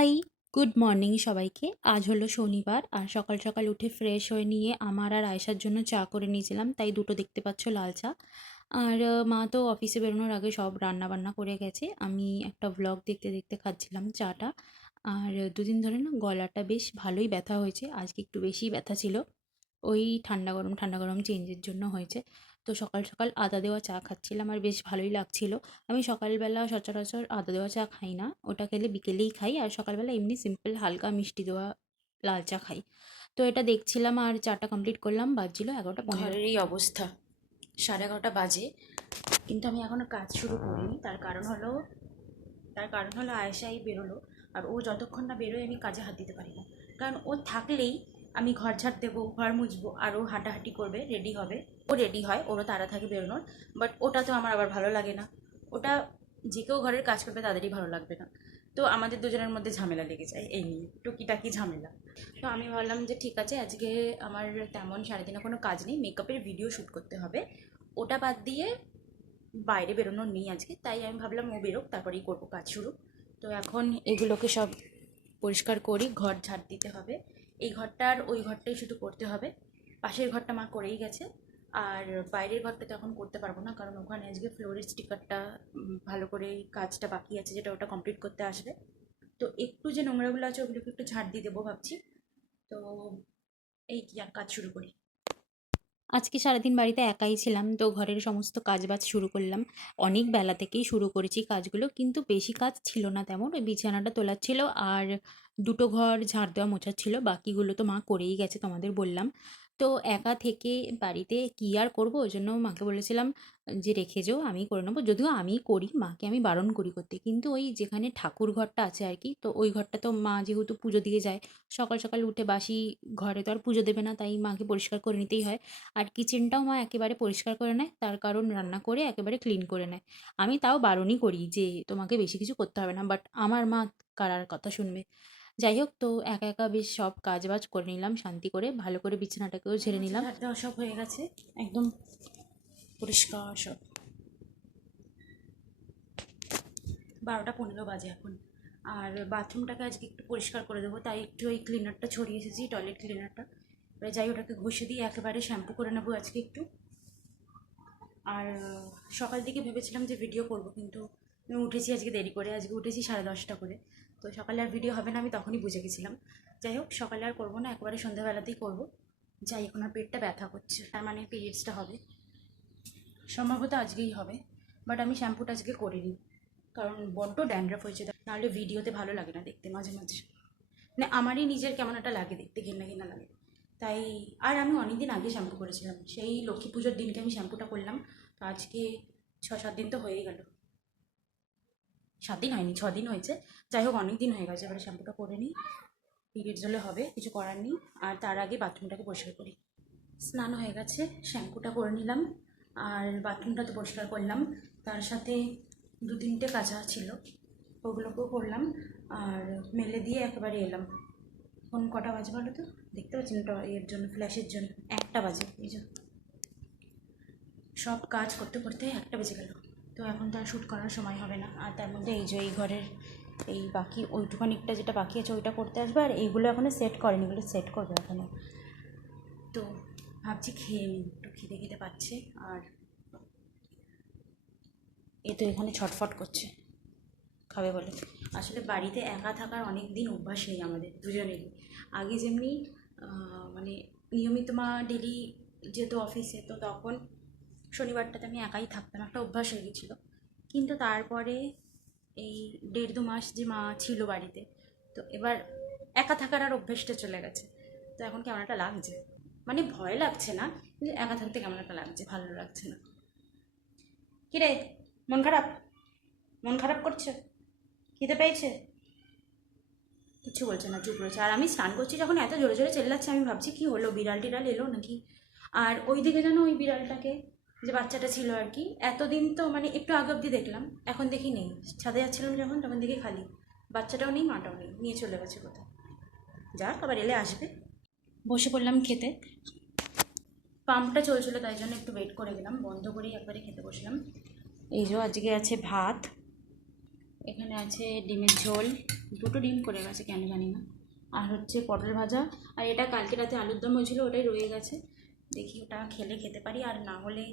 High, good morning সবাইকে। আজ হলো শনিবার আর সকাল সকাল উঠে ফ্রেশ হয়ে নিয়ে আমার আর আয়েশার জন্য চা করে নিয়েছিলাম, তাই দুটো দেখতে পাচ্ছ লাল চা। আর মা তো অফিসে বেরোনোর আগে সব রান্না বান্না করে গেছে। আমি একটা ভ্লগ দেখতে দেখতে খাচ্ছিলাম চাটা। আর দুদিন ধরে না গলাটা বেশ ভালোই ব্যথা হয়েছে, আজকে একটু বেশিই ব্যথা ছিল। ওই ঠান্ডা গরম চেঞ্জের জন্য হয়েছে। তো সকাল সকাল আদা দেওয়া চা খাচ্ছিলাম আর বেশ ভালোই লাগছিল। আমি সকালবেলা সচরাচর আদা দেওয়া চা খাই না, ওটা খেলে বিকেলেই খাই। আর সকালবেলা এমনি সিম্পল হালকা মিষ্টি দেওয়া লাল চা খাই। তো এটা দেখছিলাম আর চাটা কমপ্লিট করলাম, বাজছিল 11টা 15। ঘরের এই অবস্থা, 11:30 বাজে, কিন্তু আমি এখনো কাজ শুরু করিনি। তার কারণ হলো আয়েশাই বেরোলো, আর ও যতক্ষণ না বেরোয় আমি কাজে হাত দিতে পারি না। কারণ ও থাকলেই আমি ঘর ঝাড় দেবো, ঘর মুছবো, আর ও হাঁটাহাঁটি করবে, রেডি হবে। ও রেডি হয়, ওরও তাড়া থাকে বেরোনোর। বাট ওটা তো আমার আবার ভালো লাগে না। ওটা যে কেউ ঘরের কাজ করবে তাদেরই ভালো লাগবে না। তো আমাদের দুজনের মধ্যে ঝামেলা লেগে যায় এই নিয়ে, টুকিটাকি ঝামেলা। তো আমি ভাবলাম যে ঠিক আছে, আজকে আমার তেমন সারাদিনে কোনো কাজ নেই, মেকআপের ভিডিও শ্যুট করতে হবে। ওটা বাদ দিয়ে বাইরে বেরোনোর নেই আজকে, তাই আমি ভাবলাম ও বেরোক, তারপরেই করবো কাজ শুরু। তো এখন এগুলোকে সব পরিষ্কার করি, ঘর ঝাড় দিতে হবে। এই ঘরটা আর ওই ঘরটাই শুধু করতে হবে। পাশের ঘরটা মা করেই গেছে। আর বাইরের ঘরটা তো এখন করতে পারবো না, কারণ ওখানে আজকে ফ্লোরের স্টিকারটা ভালো করে কাজটা বাকি আছে, যেটা ওটা কমপ্লিট করতে আসবে। তো একটু যে নোংরাগুলো আছে ওগুলোকে একটু ঝাড় দিয়ে দেবো ভাবছি। তো এই কি, আর কাজ শুরু করি। আজকে সারাদিন বাড়িতে একাই ছিলাম, তো ঘরের সমস্ত কাজবাজ শুরু করলাম। অনেক বেলা থেকেই শুরু করেছি কাজগুলো, কিন্তু বেশি কাজ ছিল না তেমন। ওই বিছানাটা তোলার ছিল আর দুটো ঘর ঝাড় দেওয়া মোছার ছিল, বাকিগুলো তো মা করেই গেছে তোমাদের বললাম। তো একা থেকে বাড়িতে কী আর করবো, ওই জন্য মাকে বলেছিলাম যে রেখে যেও, আমি করে নেবো। যদিও আমি করি, মাকে আমি বারণ করি করতে, কিন্তু ওই যেখানে ঠাকুর ঘরটা আছে আর কি, তো ওই ঘরটা তো মা যেহেতু পুজো দিয়ে যায়, সকাল সকাল উঠে বাসি ঘরে তো আর পুজো দেবে না, তাই মাকে পরিষ্কার করে নিতেই হয়। আর কিচেনটাও মা একেবারে পরিষ্কার করে নেয়, তার কারণ রান্না করে একেবারে ক্লিন করে নেয়। আমি তাও বারণই করি যে তোমাকে বেশি কিছু করতে হবে না, বাট আমার মা কার আর কথা শুনবে। যাই হোক, তো একা একা বেশ সব কাজ বাজ করে নিলাম শান্তি করে, ভালো করে বিছানাটাকেও ঝেড়ে নিলাম। ঝাড় দেওয়া সব হয়ে গেছে, একদম পরিষ্কার সব। 12:15 বাজে এখন। আর বাথরুমটাকে আজকে একটু পরিষ্কার করে দেবো, তাই একটু ওই ক্লিনারটা ছড়িয়ে এসেছি, টয়লেট ক্লিনারটা। এবার যাই, ওটাকে ঘষে দিয়ে একেবারে শ্যাম্পু করে নেবো আজকে একটু। আর সকাল থেকে ভেবেছিলাম যে ভিডিও করব, কিন্তু আমি উঠেছি আজকে দেরি করে, আজকে উঠেছি 10:30 করে। তো সকালে আর ভিডিও হবে না আমি তখনই বুঝে গেছিলাম। যাই হোক, সকালে আর করবো না, একেবারে সন্ধ্যাবেলাতেই করবো। যাই, এখন আর পেটটা ব্যথা করছে, তার মানে পিরিয়ডসটা হবে, সম্ভবত আজকেই হবে। বাট আমি শ্যাম্পুটা আজকে করিনি, কারণ বড্ড ড্যান্ড্রাফ হয়েছে, নাহলে ভিডিওতে ভালো লাগে না দেখতে। মাঝে মাঝে মানে আমারই নিজের কেমন একটা লাগে দেখতে, ঘেন্না ঘেন্না লাগে। তাই, আর আমি অনেক দিন আগে শ্যাম্পু করেছিলাম, সেই লক্ষ্মী পুজোর দিনকে আমি শ্যাম্পুটা করলাম। তো আজকে 6-7 দিন তো হয়েই গেল। 7 দিন হয়নি, 6 দিন হয়েছে। যাই হোক, অনেক দিন হয়ে গেছে, এবারে শ্যাম্পুটা করে নিই। পিরিয়ডস হলে হবে, কিছু করার নেই। আর তার আগে বাথরুমটাকে পরিষ্কার করি। স্নান হয়ে গেছে, শ্যাম্পুটা করে নিলাম, আর বাথরুমটা তো পরিষ্কার করলাম। তার সাথে 2-3টে কাঁচা ছিল, ওগুলোকেও করলাম। আর মেলে দিয়ে একেবারে এলাম। এখন কটা বাজে বলো তো? দেখতে পাচ্ছি না, এর জন্য, ফ্ল্যাশের জন্য 1টা বাজে। এই যে সব কাজ করতে করতে 1টা বেজে গেল। তো এখন তো আর শ্যুট করার সময় হবে না। আর তার মধ্যে এই যে এই ঘরের এই বাকি ওইটুখানিকটা যেটা বাকি আছে ওইটা করতে আসবে। আর এইগুলো এখনও সেট করেনি, এগুলো সেট করবে এখনও। তো ভাবছি খেয়ে নিই, একটু খিদে খিদে পাচ্ছে। আর এ তো এখানে ছটফট করছে খাবে বলে। আসলে বাড়িতে একা থাকার অনেক দিন অভ্যাস নেই আমাদের দুজনেরই। আগে যেমনি মানে নিয়মিত মা ডেলি যেত অফিসে, তো তখন শনিবারটাতে আমি একাই থাকতাম, একটা অভ্যাস হয়ে গেছিলো। কিন্তু তারপরে এই 1.5-2 মাস যে মা ছিল বাড়িতে, তো এবার একা থাকার আর অভ্যেসটা চলে গেছে। তো এখন কেমন একটা লাগছে, মানে ভয় লাগছে না, কিন্তু একা থাকতে কেমন একটা লাগছে, ভালো লাগছে না। কিরে, মন খারাপ? মন খারাপ করছে? খিদে পেয়েছে? কিছু বলছে না, চুপ রয়েছে। আর আমি স্নান করছি যখন এত জোরে জোরে চেল্লাচ্ছে, আমি ভাবছি কি হলো, বিড়াল টিড়াল এলো নাকি। আর ওই দিকে যেন ওই বিড়ালটাকে, যে বাচ্চাটা ছিল আর কি, এতদিন তো মানে একটু আগে অবধি দেখলাম, এখন দেখি নেই। ছাদে যাচ্ছিলাম যখন, তখন দেখি খালি, বাচ্চাটাও নেই, মাটাও নেই, নিয়ে চলে গেছে কোথাও। যাক, আবার এলে আসবে। বসে পড়লাম খেতে। পাম্পটা চলছিল, তাই জন্য একটু ওয়েট করে গেলাম, বন্ধ করেই একবারে খেতে বসলাম। এই যে আজকে আছে ভাত, এখানে আছে ডিমের ঝোল, দুটো ডিম করে গেছে কেন জানি না। আর হচ্ছে পটল ভাজা, আর এটা কালকে রাতে আলুর দম হয়েছিল, ওটাই রয়ে গেছে। দেখি ওটা খেলে খেতে পারি, আর না হলে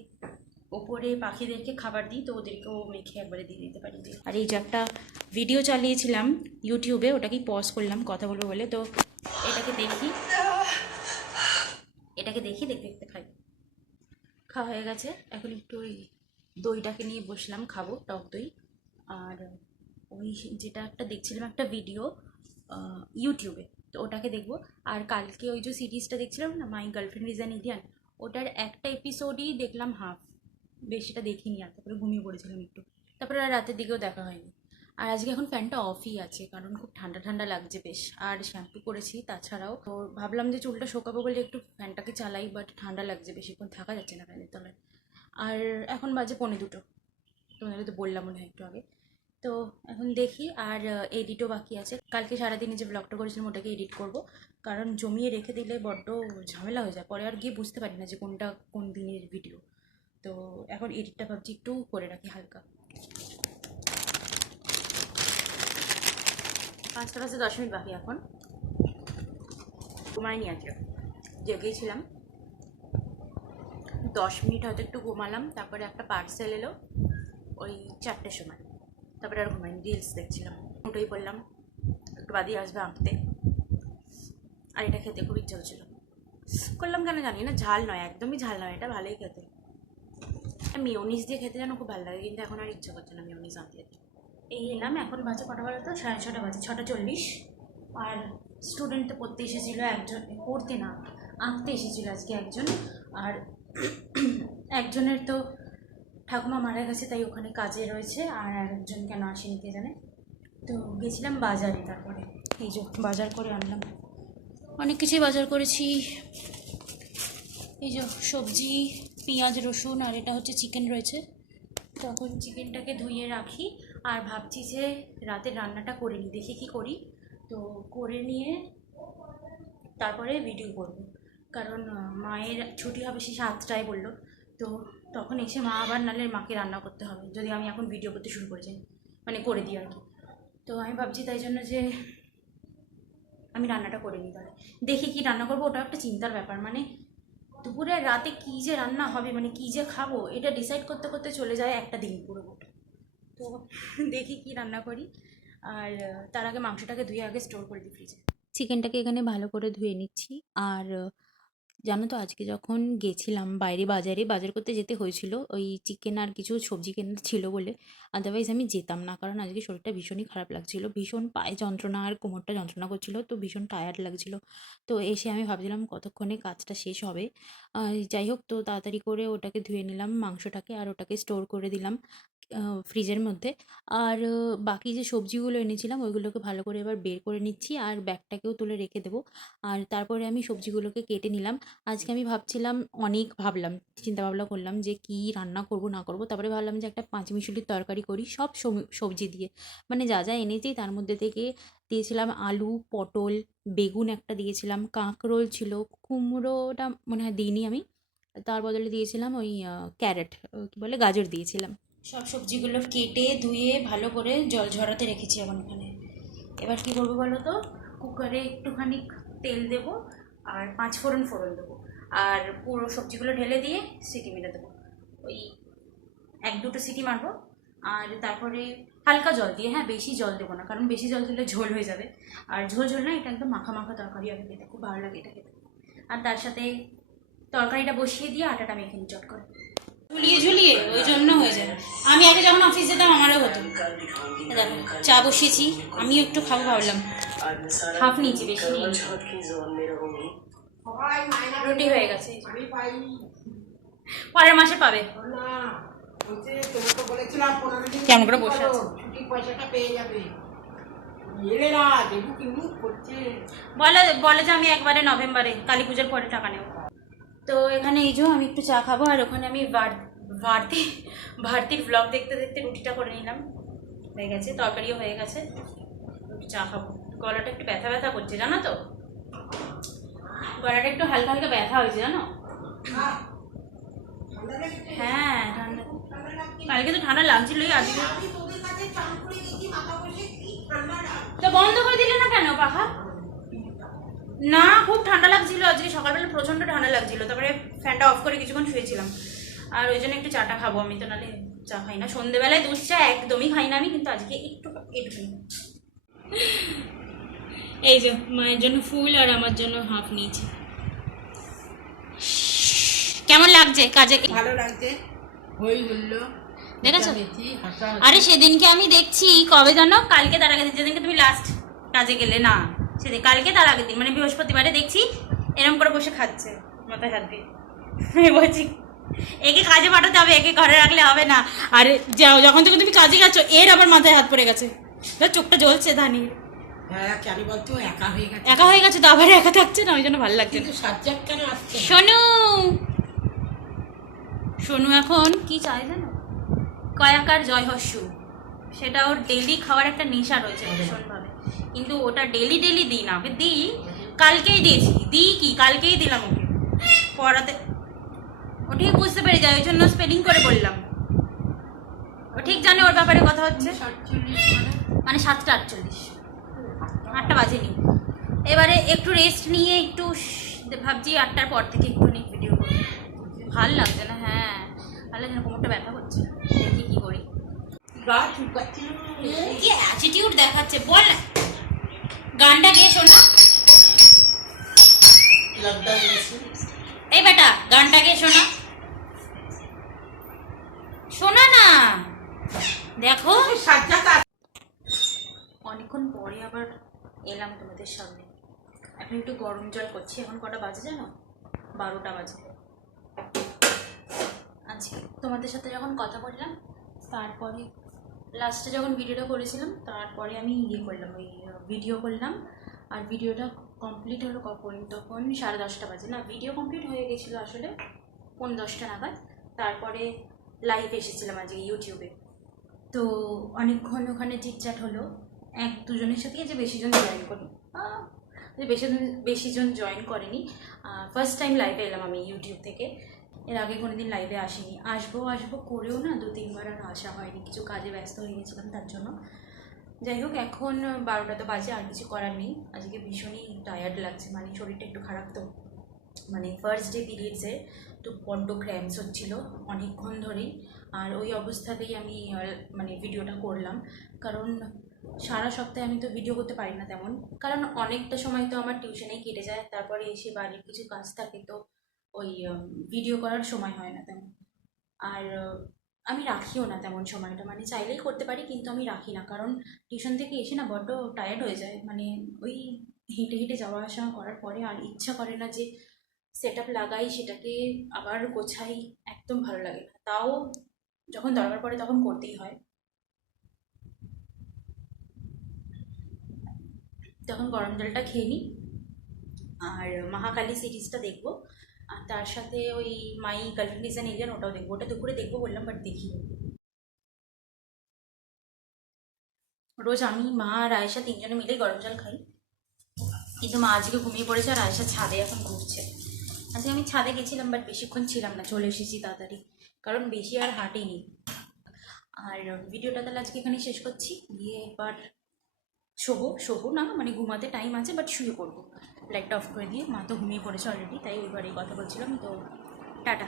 ওপরে পাখিদেরকে খাবার দিই, তো ওদেরকেও মেখে একবারে দিয়ে দিতে পারি। আর এই যে একটা ভিডিও চালিয়েছিলাম ইউটিউবে, ওটাকেই পজ করলাম কথা বলবো বলে। তো এটাকে দেখি দেখতে দেখতে খাই। খাওয়া হয়ে গেছে, এখন একটু ওই দইটাকে নিয়ে বসলাম, খাবো টক দই। আর ওই যেটা একটা দেখছিলাম একটা ভিডিও ইউটিউবে, তো ওটাকে দেখবো। আর কালকে ওই যে সিরিজটা দেখছিলাম না, my girlfriend is an Indian, ওটার একটা এপিসোডই দেখলাম হাফ, বেশিটা দেখিনি। আর তারপরে ঘুমিয়ে পড়েছিলাম একটু, তারপরে আর রাতের দিকেও দেখা হয়নি। আর আজকে এখন ফ্যানটা অফই আছে, কারণ খুব ঠান্ডা ঠান্ডা লাগছে বেশ। আর শ্যাম্পু করেছি, তাছাড়াও তো ভাবলাম যে চুলটা শোকাবো বলে একটু ফ্যানটাকে চালাই, বাট ঠান্ডা লাগছে, বেশিক্ষণ থাকা যাচ্ছে না ফ্যানের তলায়। আর এখন বাজে 1:45, তোমাদের তো বললাম মনে হয় একটু আগে। তো এখন দেখি, আর এডিটও বাকি আছে। কালকে সারাদিনে যে ব্লগটা করেছিলাম ওটাকে এডিট করব, কারণ জমিয়ে রেখে দিলে বড্ড ঝামেলা হয়ে যায়, পরে আর গিয়ে বুঝতে পারি না যে কোনটা কোন দিনের ভিডিও। তো এখন এডিটটা ভাবছি একটু করে রাখি হালকা। 5টা বাজে 10 মিনিট বাকি এখন। ঘুমাইনি আজকে, জেগেছিলাম 10 মিনিট, হয়তো একটু ঘুমালাম। তারপরে একটা পার্সেল এলো ওই 4টের সময়, তারপরে আর ঘুমাইনি, রিলস দেখছিলাম। উঠেই পড়লাম, একটু বাদিয়ে আসবে আঁকতে। আর এটা খেতে খুব ইচ্ছা হচ্ছিল, করলাম কেন জানি না। ঝাল নয়, একদমই ঝাল নয়, এটা ভালোই খেতে। মিওনিজ দিয়ে খেতে যেন খুব ভালো লাগে, কিন্তু এখন আর ইচ্ছা করছে না মিওনিজ আনতে। এই এলাম, এখন বাজে কটা বলো তো, 6:30 বাজে, 6:40। আর স্টুডেন্ট তো পড়তে এসেছিলো একজন, পড়তে না আঁকতে এসেছিলো আজকে একজন। আর একজনের তো ঠাকুমা মারা গেছে, তাই ওখানে কাজে রয়েছে। আর একজন কেন আসেনি কে জানে। তো গেছিলাম বাজারে, তারপরে এই যে বাজার করে আনলাম, অনেক কিছুই বাজার করেছি। এই যে সবজি, পেঁয়াজ, রসুন, আর এটা হচ্ছে চিকেন রয়েছে। তখন চিকেনটাকে ধুয়ে রাখি, আর ভাবছি যে রাতের রান্নাটা করে নিই, দেখি কী করি। তো করে নিয়ে তারপরে ভিডিও করব, কারণ মায়ের ছুটি হবে সে 7টায় বললো। তো তখন এসে মা আবার, নাহলে মাকে রান্না করতে হবে যদি আমি এখন ভিডিও করতে শুরু করে যাই, মানে করে দিই আর কি। তো আমি ভাবছি তাই জন্য যে আমি রান্নাটা করে নিই, তাহলে দেখি কি রান্না করবো। ওটা একটা চিন্তার ব্যাপার, মানে দুপুরে রাতে কী যে রান্না হবে, মানে কী যে খাবো, এটা ডিসাইড করতে করতে চলে যায় একটা দিন পুরো। তো দেখি কি রান্না করি। আর তার আগে মাংসটাকে ধুয়ে আগে স্টোর করে দিই ফ্রিজে। চিকেনটাকে এখানে ভালো করে ধুয়ে নিচ্ছি। আর জানো তো আজকে যখন গেছিলাম বাইরে বাজার করতে যেতে হয়েছিল ওই চিকেন আর কিছু সবজি কেনার ছিল বলে, আদারওয়াইজ আমি যেতাম না, কারণ আজকে শরীরটা ভীষণই খারাপ লাগছিল, ভীষণ পায়ে যন্ত্রণা আর কোমরটা যন্ত্রণা করছিল, তো ভীষণ টায়ার্ড লাগছিল। তো এসে আমি ভাবছিলাম কতক্ষণে কাজটা শেষ হবে। যাই হোক, তো তাড়াতাড়ি করে ওটাকে ধুয়ে নিলাম মাংসটাকে, আর ওটাকে স্টোর করে দিলাম ফ্রিজের মধ্যে। আর বাকি যে সবজিগুলো এনেছিলাম ওইগুলোকে ভালো করে এবার বের করে নিচ্ছি, আর ব্যাগটাকেও তুলে রেখে দেবো। আর তারপরে আমি সবজিগুলোকে কেটে নিলাম। আজকে আমি ভাবছিলাম, অনেক ভাবলাম, চিন্তা ভাবনা করলাম যে কী রান্না করব না করব। তারপরে ভাবলাম যে একটা পাঁচমিশালির তরকারি করি সব সবজি দিয়ে, মানে যা যা এনেছি তার মধ্যে থেকে দিয়েছিলাম আলু, পটল, বেগুন একটা দিয়েছিলাম, কাঁকরোল ছিল, কুমড়োটা মনে হয় দিইনি আমি, তার বদলে দিয়েছিলাম ওই ক্যারেট, কী বলে, গাজর দিয়েছিলাম। সব সবজিগুলো কেটে ধুয়ে ভালো করে জল ঝরাতে রেখেছি এখন এখানে। এবার কী করবো বলো তো, কুকারে একটুখানি তেল দেবো, আর 5 ফোড়ন দেবো, আর পুরো সবজিগুলো ঢেলে দিয়ে সিটি মেরে দেবো। ওই 1-2টো সিটি মারবো, আর তারপরে হালকা জল দিয়ে, হ্যাঁ বেশি জল দেবো না, কারণ বেশি জল দিলে ঝোল হয়ে যাবে। আর ঝোল ঝোল না, এটা একদম মাখা মাখা তরকারি হবে, খেতে খুব ভালো লাগে এটা খেতে। আর তার সাথে তরকারিটা বসিয়ে দিয়ে আটাটা মেখে নিই চট করে, ঝুলিয়ে ঝুলিয়ে, ওই জন্য হয়ে যাবে। আমি আগে যখন অফিস যেতাম আমারও হতো। দেখো চা বসিয়েছি, আমিও একটু খাবো ভাবলাম, হাফ নিয়েছি, বেশি নিয়ে। রুটি হয়ে গেছে, পরের মাসে পাবে। কেমন করে বসে আছে, বলে যে আমি একবারে নভেম্বরে কালী পুজোর পরে টাকা নেব। তো এখানে এই যে আমি একটু চা খাবো, আর ওখানে আমি ভারতীর ব্লগ দেখতে দেখতে রুটিটা করে নিলাম, হয়ে গেছে, তরকারিও হয়ে গেছে, একটু চা খাবো। গলাটা একটু ব্যথা ব্যথা করছে জানো তো, গলাটা একটু হালকা হালকা ব্যথা হয়েছে জানো। হ্যাঁ ঠান্ডা, কালকে তো ঠান্ডা লাগছিলই, আজকে তো বন্ধ করে দিলে না কেন পাখা? না, খুব ঠান্ডা লাগছিল আজকে, সকালবেলা প্রচণ্ড ঠান্ডা লাগছিল, তারপরে ফ্যানটা অফ করে কিছুক্ষণ শুয়েছিলাম। আর ওই জন্য একটু চাটা খাবো, আমি তো নাহলে চা খাই না সন্ধেবেলায়, দুধ চা একদমই খাই না আমি, কিন্তু আজকে একটু খাই। এই যে মায়ের জন্য ফুল আর আমার জন্য হাফ নিয়েছি। কেমন লাগছে কাজে? ভালো লাগছে, হই হুল্লো দেখেছো? হাসা আরে সেদিনকে আমি দেখছি, কবে জানো, কালকে তার আগের দিন, যেদিনকে তুমি লাস্ট কাজে গেলে না, সেদিন কালকে তার আগের দিন মানে বৃহস্পতিবারে দেখছি এরম করে বসে খাচ্ছে মাথায় হাত দিয়ে। আমি বলছি একে কাজে পাঠাতে হবে, একে ঘরে রাখলে হবে না। আর যাও, যখন থেকে তুমি কাজে গেছো এর আবার মাথায় হাত পড়ে গেছে, চোখটা জ্বলছে ধানি। হ্যাঁ কেন বলতো, একা হয়ে গেছে। একা হয়ে গেছে তো, আবার একা থাকছে না, ওই জন্য ভালো লাগছে না। কিন্তু সাজ্জাদ কেন আসছে না? সোনু, সোনু এখন কি চাই জানো, কয়াকার জয় হস্যু, সেটা ওর ডেলি খাওয়ার একটা নেশা রয়েছে ভীষণভাবে, কিন্তু ওটা ডেলি ডেলি দিই না, ওকে দিই, কালকেই দিয়েছি, দিই কি কালকেই দিলাম ওকে পড়াতে। ও ঠিক বুঝতে পেরে যায়, ওই জন্য স্পেলিং করে বললাম, ও ঠিক জানে ওর ব্যাপারে কথা হচ্ছে। 47 মানে 7:48, 8টা বাজেনি। এবারে একটু রেস্ট নিয়ে একটু ভাবছি 8টার পর থেকে একটু ভিডিও করি, ভাল লাগছে না। হ্যাঁ ভালো লাগছে না, কোমরটা ব্যথা করছে, দেখি কি করি। গা চুকাচ্ছিল কি অ্যাটিটিউড দেখাচ্ছে, বল না গানটা গেয়ে শোনা। লকডাউন এসে এই বেটা গানটা গেয়ে শোনা, শোনা না, দেখো। সাজ্জাদ অনেকক্ষণ পরে আবার এলাম তোমাদের সামনে। এখন একটু গরম জল করছি। এখন কটা বাজে জানো, 12টা বাজে। আজকে তোমাদের সাথে যখন কথা বললাম, তারপরে লাস্টে যখন ভিডিওটা করেছিলাম, তারপরে আমি ইয়ে করলাম, ওই ভিডিও করলাম। আর ভিডিওটা কমপ্লিট হলো কখন, তখন 10:30 বাজে, না ভিডিও কমপ্লিট হয়ে গেছিলো আসলে 9:50 নাগাদ। তারপরে লাইভ এসেছিলাম আজকে ইউটিউবে। তো অনেকক্ষণ ওখানে চিটচ্যাট হলো, 1-2 জনের সাথে, যে বেশিজন জয়েন করি, বেশিজন জয়েন করেনি। ফার্স্ট টাইম লাইভে এলাম আমি ইউটিউব থেকে, এর আগে কোনোদিন লাইভে আসিনি। আসবো আসবো করেও না 2-3বার আর আসা হয়নি, কিছু কাজে ব্যস্ত হয়ে গেছিলাম তার জন্য। যাই হোক, এখন 12টা তো বাজে, আর কিছু করার নেই। আজকে ভীষণই টায়ার্ড লাগছে, মানে শরীরটা একটু খারাপ তো, মানে ফার্স্ট ডে পিরিয়ডসে তো বড্ড ক্র্যাম্পস হচ্ছিল অনেকক্ষণ ধরেই। আর ওই অবস্থাতেই আমি মানে ভিডিওটা করলাম, কারণ সারা সপ্তাহে আমি তো ভিডিও করতে পারি না তেমন, কারণ অনেকটা সময় তো আমার টিউশনেই কেটে যায়, তারপরে এসে বাড়ির কিছু কাজ থাকে, তো ওই ভিডিও করার সময় হয় না তেমন। আর আমি রাখিও না তেমন সময়টা, মানে চাইলেই করতে পারি কিন্তু আমি রাখি না, কারণ টিউশন থেকে এসে না বড্ড টায়ার্ড হয়ে যায়, মানে ওই হেঁটে হেঁটে যাওয়া আসা করার পরে আর ইচ্ছা করে না যে সেট আপ লাগাই, সেটাকে আবার গোছাই, একদম ভালো লাগে না। তাও যখন দরকার পড়ে তখন করতেই হয়। তখন গরম জলটা খেয়ে নিই, আর মহাকালী সিরিজটা দেখবো, আর তার সাথে ওই my girlfriend is an alien, ওটাও দেখবো। ওটা দুপুরে দেখবো বললাম, বাট দেখি। রোজ আমি, মা আর আয়েশা 3জনে মিলে গরম জল খাই, কিন্তু মা আজকে ঘুমিয়ে পড়েছে আর আয়েশা ছাদে এখন ঘুরছে। আজকে আমি ছাদে গেছিলাম, বাট বেশিক্ষণ ছিলাম না, চলে এসেছি তাড়াতাড়ি, কারণ বেশি আর হাঁটিনি। আর ভিডিওটা তাহলে আজকে এখানেই শেষ করছি, গিয়ে এবার শোবো না, মানে ঘুমাতে টাইম আছে, বাট শুয়ে পড়বো লাইটটা অফ করে দিয়ে। মা তো ঘুমিয়ে পড়েছে অলরেডি, তাই ওইবারেই কথা বলছিলাম। তো টাটা।